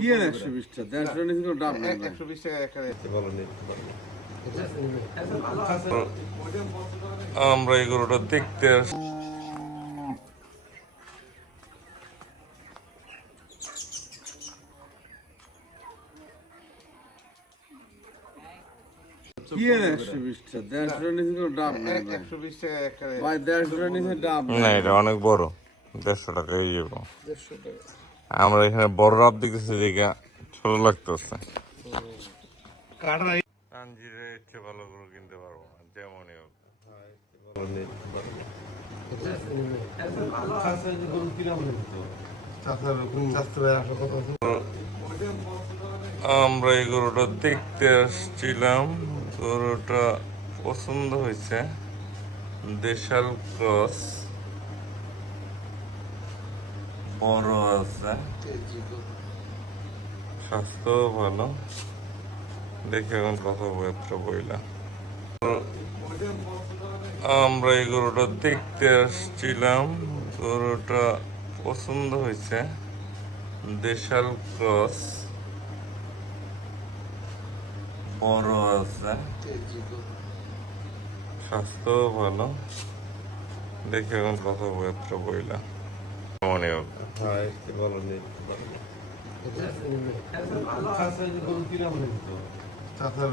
কি আর 120 টাকা 150 নিচে কোনো দাম নাই 120 টাকা এখানে আমরা এই গরুটা দেখতে আসছি। কি আর 120 টাকা 150 নিচে কোনো দাম নাই 120 টাকা এখানে ভাই 150 নিচে দাম না, এটা অনেক বড়, 150 টাকা এই যাবো। আমরা এখানে বড় রাত দেখতেছি, দেখে ছোট লাগতেছে। কাঞ্জিরে ইচ্ছে ভালো গরু কিনতে পারবো না, যেমনই হোক। আমরা এই গরুটা দেখতে আসছিলাম, গরুটা পছন্দ হয়েছে, দেশাল ক্রস, বড় আছে, স্বাস্থ্য ভালো। দেখে এখন কথাবার্তা বইলাম। আমরা এই গরুটা দেখতে আসছিলাম, গরুটা পছন্দ হয়েছে, দেশাল ক্রস, বড় আছে, স্বাস্থ্য ভালো। দেখে এখন কথাবার্তা বইলাম। মনে হোক চাচার